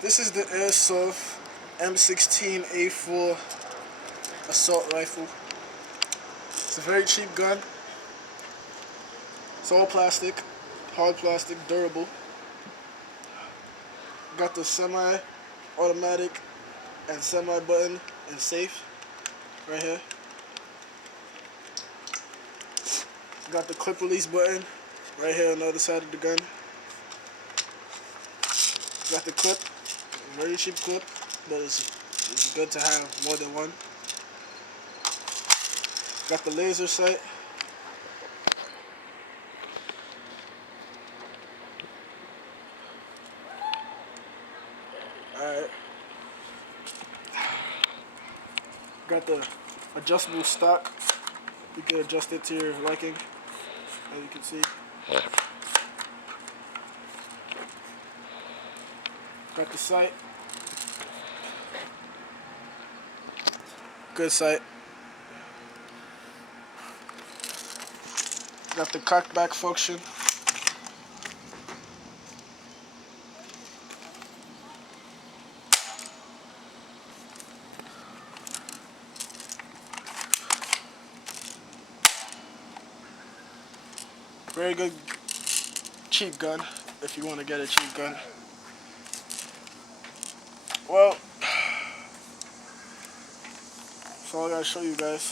This is the airsoft m16a4 assault rifle. It's a very cheap gun. It's all plastic, hard plastic, durable. Got the semi-automatic and semi-button and safe right here. Got the clip release button right here on the other side of the gun. Got the clip, very cheap clip, but it's good to have more than one. Got the laser sight. Alright. Got the adjustable stock. You can adjust it to your liking, as you can see. Got the sight. Good sight. Got the cock back function. Very good cheap gun, if you want to get a cheap gun. Well, that's all I gotta show you guys.